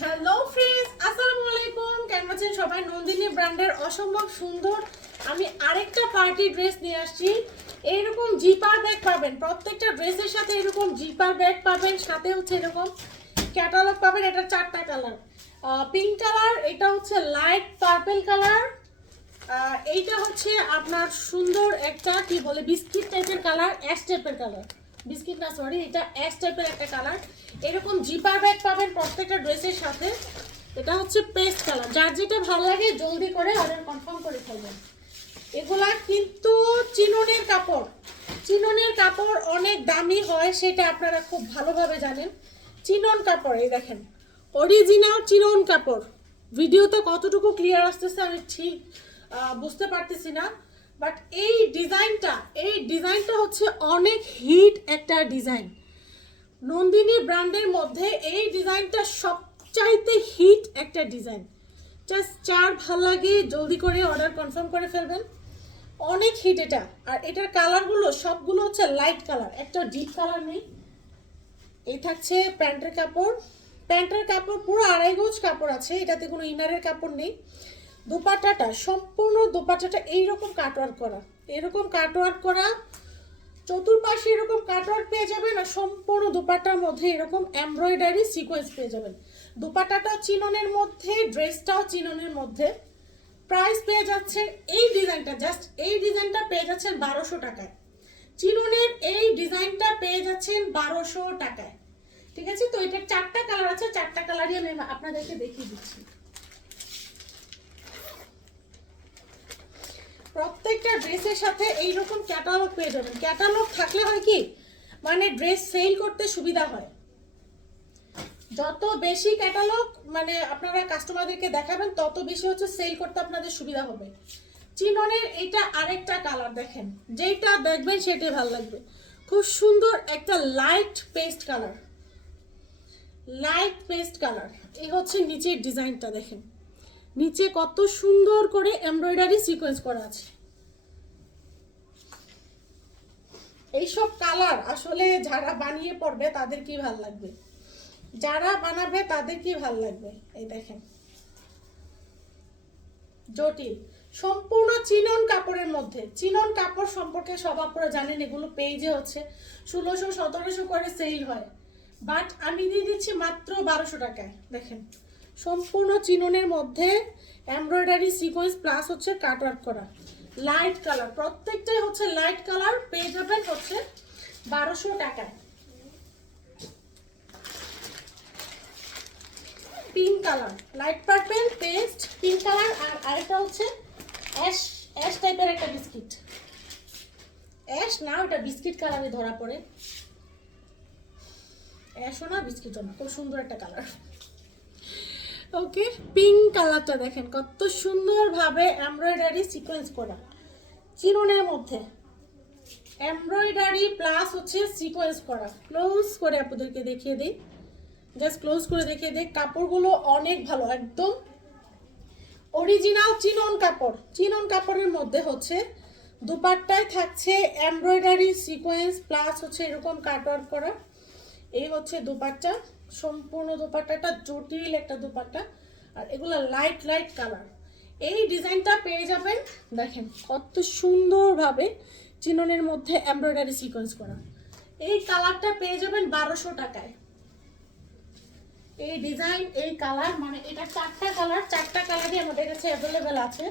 Hello friends, আসসালামু আলাইকুম। কেমন আছেন সবাই? নন্দিনী ব্র্যান্ডের অসম্ভব সুন্দর আমি আরেকটা পার্টি ড্রেস নিয়ে আসছি। এইরকম জিপার ব্যাগ পাবেন, প্রত্যেকটা ড্রেসের সাথে এরকম জিপার ব্যাগ পাবেন, সাথে হচ্ছে এরকম ক্যাটালগ পাবেন। এটা চারটা কালার, পিঙ্ক কালার, এটা হচ্ছে লাইট পার্পল কালার, এইটা হচ্ছে আপনার সুন্দর একটা কি বলে বিস্কিট টাইপের কালার, অ্যাশ টাইপের কালার, বিস্কিট না সরি, এটা অ্যাশ টাইপের একটা কালার। এরকম জিপার ব্যাগ পাবেন প্রত্যেকটা ড্রেসের সাথে। এটা হচ্ছে পেস্ট কালার। যার যেটা ভালো লাগে জলদি করে অর্ডার কনফার্ম করে ফেলবেন। এগুলা কিন্তু চিননের কাপড়, চিননের কাপড় অনেক দামি হয়, সেটা আপনারা খুব ভালোভাবে জানেন। চিনন কাপড়, এই দেখেন অরিজিনাল চিনন কাপড়। ভিডিওতে কতটুকু ক্লিয়ার আসতেছে আমি ঠিক বুঝতে পারতেছি না, বাট এই ডিজাইনটা হচ্ছে অনেক হিট একটা ডিজাইন। নন্দিনী ব্র্যান্ডের মধ্যে এই ডিজাইনটা সবচাইতে হিট একটা ডিজাইন। জাস্ট যার ভাল লাগে জলদি করে অর্ডার কনফার্ম করে ফেলবেন। অনেক হিট এটা। আর এটার কালারগুলো সবগুলো হচ্ছে লাইট কালার, একটা ডিপ কালার নেই। এই থাকছে প্যান্টের কাপড়। প্যান্টের কাপড় পুরো 2.5 গজ কাপড় আছে, এটাতে কোনো ইনারের কাপড় নেই। দোপাট্টাটা সম্পূর্ণ দোপাট্টাটা এইরকম কাটওয়ার্ক করা, এরকম কাটওয়ার্ক করা, চতুর্পাশে এরকম কাটওয়ার্ক পেয়ে যাবেন। আর সম্পূর্ণ দোপাট্টার মধ্যে এরকম এমব্রয়ডারি সিকোয়েন্স পেয়ে যাবেন। দোপাট্টাটাও চিননের মধ্যে, ড্রেসটাও চিননের মধ্যে। প্রাইস পেয়ে যাচ্ছেন এই ডিজাইনটা, জাস্ট এই ডিজাইনটা পেয়ে যাচ্ছেন 1200 টাকায়। চিননের এই ডিজাইনটা পেয়ে যাচ্ছেন 1200 টাকায়। ঠিক আছে, তো এটার চারটা কালার আছে, চারটা কালারই আমি আপনাদেরকে দেখিয়ে দিচ্ছি। প্রত্যেকটা ড্রেসের সাথে এইরকম ক্যাটালগ পেয়ে যাবেন। ক্যাটালগ থাকলে হয় কি, মানে ড্রেস সেল করতে সুবিধা হয়। যত বেশি ক্যাটালগ মানে আপনারা কাস্টমারদেরকে দেখাবেন, তত বেশি হচ্ছে সেল করতে আপনাদের সুবিধা হবে। চিননের এটা আরেকটা কালার দেখেন, যেটা দেখবেন সেটাই ভালো লাগবে। খুব সুন্দর একটা light paste colour, light paste colour. এই হচ্ছে নিচের ডিজাইনটা দেখেন, নিচে কত সুন্দর করে এমব্রয়ডারি সিকোয়েন্স করা আছে। এইসব কালার আসলে যারা বানিয়ে পড়বে তাদের কি ভাল লাগবে, যারা বানাবে তাদের কি ভাল লাগবে। এই দেখেন জটিল, সম্পূর্ণ চিনন কাপড়ের মধ্যে। চিনন কাপড় সম্পর্কে সব আপনারা জানেন, এগুলো পেজে হচ্ছে 1600-1700 করে সেল হয়, বাট আমি দিয়ে দিচ্ছি মাত্র 1200 টাকায়। দেখেন সম্পূর্ণ চিননের মধ্যে এমব্রয়ডারি সিকোয়েন্স প্লাস হচ্ছে কাটওয়ার্ক করা, লাইট কালার, প্রত্যেকটাই হচ্ছে লাইট কালার। পেয়ে যাবেন হচ্ছে 1200 টাকায়। Pink colour, light purple paste pink colour, আর আরেকটা হচ্ছে অ্যাশ, অ্যাশ টাইপের একটা বিস্কিট, অ্যাশ না ওটা বিস্কিট কালারে ধরা পড়ে, অ্যাশও না বিস্কিটও না, খুব সুন্দর একটা কালার। ওকে, পিঙ্ক কালারটা দেখেন কত সুন্দরভাবে এমব্রয়ডারি সিকোয়েন্স করা, চিননের মধ্যে এমব্রয়ডারি প্লাস হচ্ছে সিকোয়েন্স করা। ক্লোজ করে আপনাদেরকে দেখিয়ে দিই, জাস্ট ক্লোজ করে দেখিয়ে দিই। কাপড়গুলো অনেক ভালো, একদম অরিজিনাল চিনন কাপড়। চিনন কাপড়ের মধ্যে হচ্ছে দুপাট্টায় থাকছে এমব্রয়ডারি সিকোয়েন্স প্লাস হচ্ছে এরকম কাটওয়ার্ক করা। এই হচ্ছে দুপাট্টা, সম্পূর্ণ দুপাট্টাটা জটিল একটা দুপাট্টা। আর এগুলো লাইট লাইট কালার। এই ডিজাইনটা পেয়ে যাবেন, দেখেন কত সুন্দরভাবে চিননের মধ্যে এমব্রয়ডারি সিকোয়েন্স করা। এই কালারটা পেয়ে যাবেন 1200 টাকায়। এই ডিজাইন, এই কালার, মানে এটা চারটা কালার, চারটা কালারই আমাদের কাছে অ্যাভেলেবেল আছে।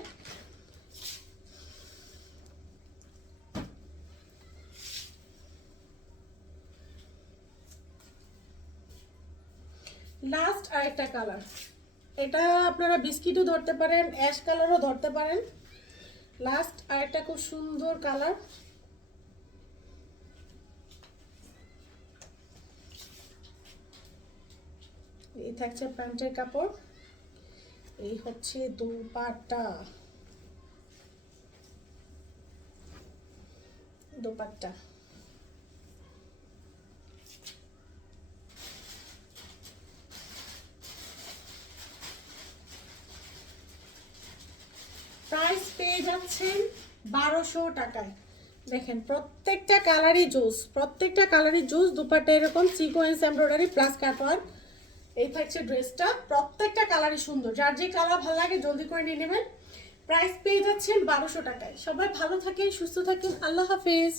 লাস্ট আরেকটা কালার, এটা আপনারা বিস্কিটও ধরতে পারেন, অ্যাশ কালারও ধরতে পারেন। লাস্ট আরেকটা খুব সুন্দর কালার, এই থাকছে প্যান্টের কাপড়, এই হচ্ছে দোপাট্টা, দোপাট্টা। প্রাইস পেয়ে যাচ্ছেন 1200 টাকায়। দেখেন প্রত্যেকটা কালারই জুস, প্রত্যেকটা কালারই জুস। দুপাট্টা এরকম সিকোয়েন্স এমব্রয়ডারি প্লাস কাটওয়ার্ক, এই থাকছে ড্রেসটা, প্রত্যেকটা কালারই সুন্দর, যার যে কালার ভালো লাগে জলদি করে নিয়ে নেবেন। প্রাইস পেয়ে যাচ্ছেন 1200 টাকায়। সবাই ভালো থাকেন, সুস্থ থাকেন, আল্লাহ হাফেজ।